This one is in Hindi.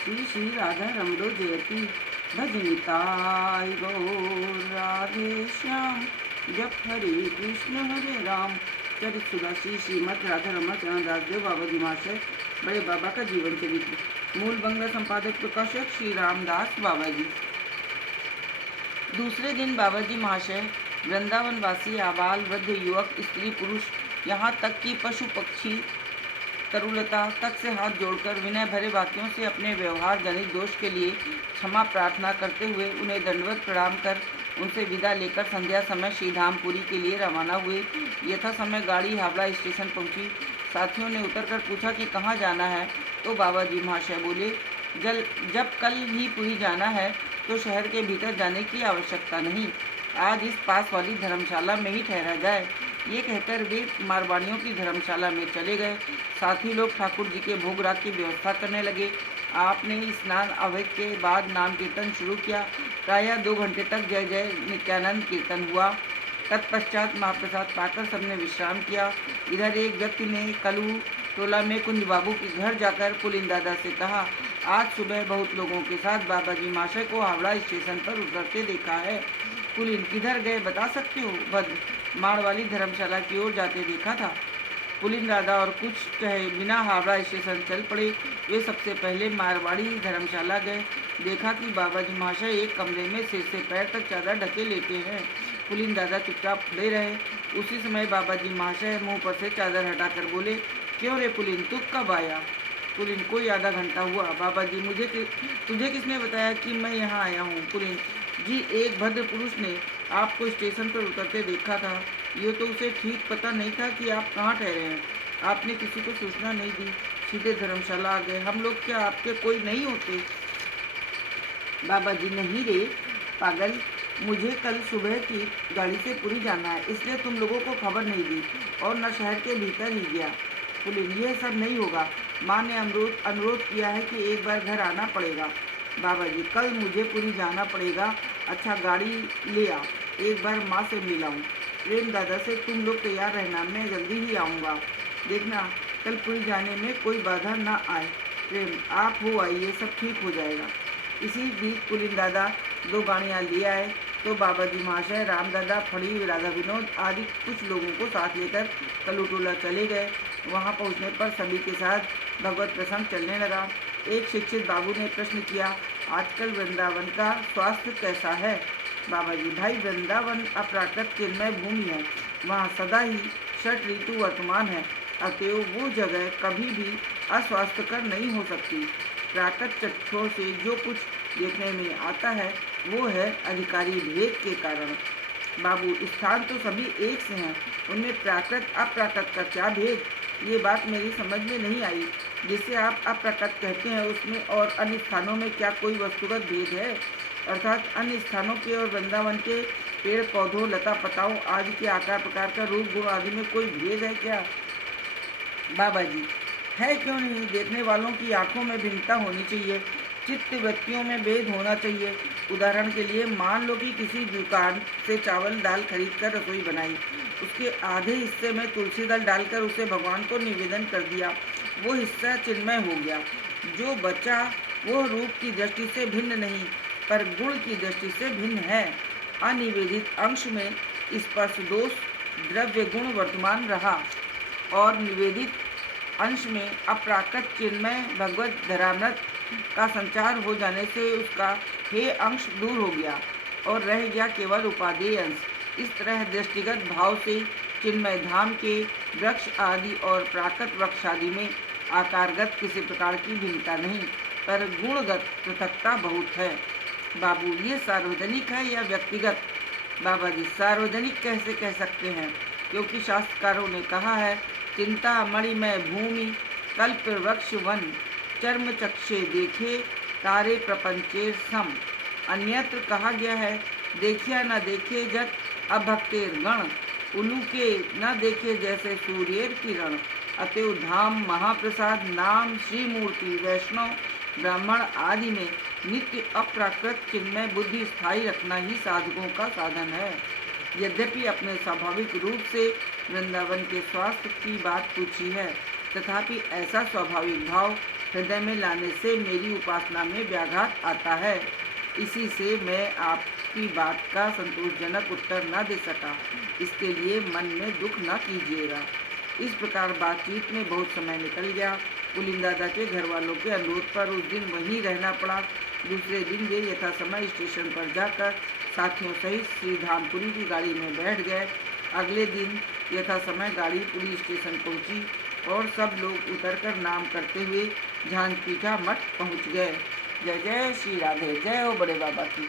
श्री श्री राधा रमणो जयति भजनिताय गौर राधे श्याम। जप हरे कृष्ण हरे राम। चरित सुधा श्री श्रीमद राधा रमण चरण दासदेव बाबा जी महाशय बड़े बाबा का जीवन चरित्र। मूल बंगला संपादक प्रकाशक श्री रामदास बाबा जी। दूसरे दिन बाबा जी महाशय वृंदावनवासी आबाल वृद्ध युवक स्त्री पुरुष यहाँ तक कि पशु पक्षी तरुलता तक से हाथ जोड़कर विनय भरे वाक्यों से अपने व्यवहार जनित दोष के लिए क्षमा प्रार्थना करते हुए उन्हें दंडवत प्रणाम कर उनसे विदा लेकर संध्या समय श्रीधामपुरी के लिए रवाना हुए। यथा समय गाड़ी हावड़ा स्टेशन पहुंची। साथियों ने उतरकर पूछा कि कहाँ जाना है, तो बाबा जी महाशय बोले, जब कल ही पुरी जाना है तो शहर के भीतर जाने की आवश्यकता नहीं, आज इस पास वाली धर्मशाला में ही ठहरा जाए। ये कहकर वे मारवाड़ियों की धर्मशाला में चले गए। साथी लोग ठाकुर जी के भोग राग की व्यवस्था करने लगे। आपने स्नान अवैध के बाद नाम कीर्तन शुरू किया। प्रायः 2 घंटे तक जय जय नित्यानंद कीर्तन हुआ। तत्पश्चात महाप्रसाद पाकर सबने विश्राम किया। इधर एक व्यक्ति ने कलू टोला में कुंज बाबू के घर जाकर पुलिन दादा से कहा, आज सुबह बहुत लोगों के साथ बाबा जी महाशय को हावड़ा स्टेशन पर उतरते देखा है। पुलिन, किधर गए बता सकते हो? भद्र, माड़ वाली धर्मशाला की ओर जाते देखा था। पुलिन दादा और कुछ कहे बिना हावड़ा स्टेशन चल पड़े। वे सबसे पहले मारवाड़ी धर्मशाला गए। देखा कि बाबा जी महाशय एक कमरे में सिर से पैर तक चादर ढके लेटे हैं। पुलिन दादा चुपचाप खड़े रहे। उसी समय बाबा जी महाशय मुंह पर से चादर हटाकर बोले, क्यों रे पुलिन, तू कब आया? पुलिन, कोई आधा घंटा हुआ। बाबा जी, तुझे किसने बताया कि मैं यहाँ आया हूँ? पुलिन जी, एक भद्र पुरुष ने आपको स्टेशन पर उतरते देखा था। ये तो उसे ठीक पता नहीं था कि आप कहाँ ठहरे हैं। आपने किसी को सूचना नहीं दी, सीधे धर्मशाला आ गए। हम लोग क्या आपके कोई नहीं होते? बाबा जी, नहीं रे पागल, मुझे कल सुबह की गाड़ी से पुरी जाना है, इसलिए तुम लोगों को खबर नहीं दी और न शहर के भीतर ही गया। पुलिन, यह सब नहीं होगा। माँ ने अनुरोध किया है कि एक बार घर आना पड़ेगा। बाबा जी, कल मुझे पुरी जाना पड़ेगा। अच्छा, गाड़ी ले आ, एक बार माँ से मिलाऊँ। प्रेम दादा से तुम लोग तैयार रहना, मैं जल्दी ही आऊँगा। देखना कल पुरी जाने में कोई बाधा ना आए। प्रेम, आप हो आइए, सब ठीक हो जाएगा। इसी बीच पुलिन दादा 2 गाड़ियाँ ले आए तो बाबा जी महाशय, राम दादा, फड़ी, राधा विनोद आदि कुछ लोगों को साथ लेकर कलूटोला चले गए। वहाँ पहुँचने पर सभी के साथ भगवत प्रसंग चलने लगा। एक शिक्षित बाबू ने प्रश्न किया, आजकल वृंदावन का स्वास्थ्य कैसा है? बाबा जी, भाई, वृंदावन अप्राकृत चिन्मय भूमि है, वहाँ सदा ही 6 ऋतु वर्तमान है, अतएव वो जगह कभी भी अस्वास्थ्यकर नहीं हो सकती। प्राकृत चक्षुओं से जो कुछ देखने में आता है वो है अधिकारी भेद के कारण। बाबू, स्थान तो सभी एक से हैं, उनमें प्राकृत अप्राकृत का क्या भेद? ये बात मेरी समझ में नहीं आई। जिसे आप अप्राकृत कहते हैं उसमें और अन्य स्थानों में क्या कोई वस्तुगत भेद है? अर्थात अन्य स्थानों के और वृंदावन के पेड़ पौधों, लता पताओं आदि के आकार प्रकार का, रूप गुण आदि में कोई भेद है क्या? बाबा जी, है क्यों नहीं? देखने वालों की आंखों में भिन्नता होनी चाहिए, चित्त वृत्तियों में भेद होना चाहिए। उदाहरण के लिए मान लो कि किसी दुकान से चावल दाल खरीद कर रसोई बनाई, उसके आधे हिस्से में तुलसी दल डालकर उसे भगवान को निवेदन कर दिया, वो हिस्सा चिन्मय हो गया। जो बचा वो रूप की दृष्टि से भिन्न नहीं पर गुण की दृष्टि से भिन्न है। अनिवेदित अंश में स्पर्श दोष द्रव्य गुण वर्तमान रहा और निवेदित अंश में अप्राकृत चिन्मय भगवत धरामृत का संचार हो जाने से उसका हे अंश दूर हो गया और रह गया केवल उपादेय अंश। इस तरह दृष्टिगत भाव से चिन्मय धाम के वृक्ष आदि और प्राकृत वृक्ष आदि में आकारगत किसी प्रकार की भिन्नता नहीं पर गुणगत पृथकता बहुत है। बाबू, ये सार्वजनिक है या व्यक्तिगत? बाबा जी, सार्वजनिक कैसे कह सकते हैं, क्योंकि शास्त्रकारों ने कहा है, चिंता मणिमय भूमि कल्प वृक्ष वन चर्म चक्षे देखे तारे प्रपंचेर सम। अन्यत्र कहा गया है, देखिया न देखे जग अभक्तेर गण उलूके न देखे जैसे सूर्येर किरण। अतएव धाम, महाप्रसाद, नाम, श्री मूर्ति, वैष्णव, ब्राह्मण आदि में नित्य अप्राकृत चिन्मय बुद्धि स्थायी रखना ही साधकों का साधन है। यद्यपि अपने स्वाभाविक रूप से वृंदावन के स्वास्थ्य की बात पूछी है, तथापि ऐसा स्वाभाविक भाव हृदय में लाने से मेरी उपासना में व्याघात आता है। इसी से मैं आपकी बात का संतोषजनक उत्तर न दे सका। इसके लिए मन में दुख न कीजिएगा। इस प्रकार बातचीत में बहुत समय निकल गया। पुलिन दादा के घर वालों के अनुरोध पर उस दिन वहीं रहना पड़ा। दूसरे दिन वे यथा समय स्टेशन पर जाकर साथियों सहित श्री धामपुरी की गाड़ी में बैठ गए। अगले दिन यथा समय गाड़ी पुरी स्टेशन पहुंची और सब लोग उतरकर नाम करते हुए झांझपीठा मठ पहुंच गए। जय जय श्री राधे, जय हो बड़े बाबा की।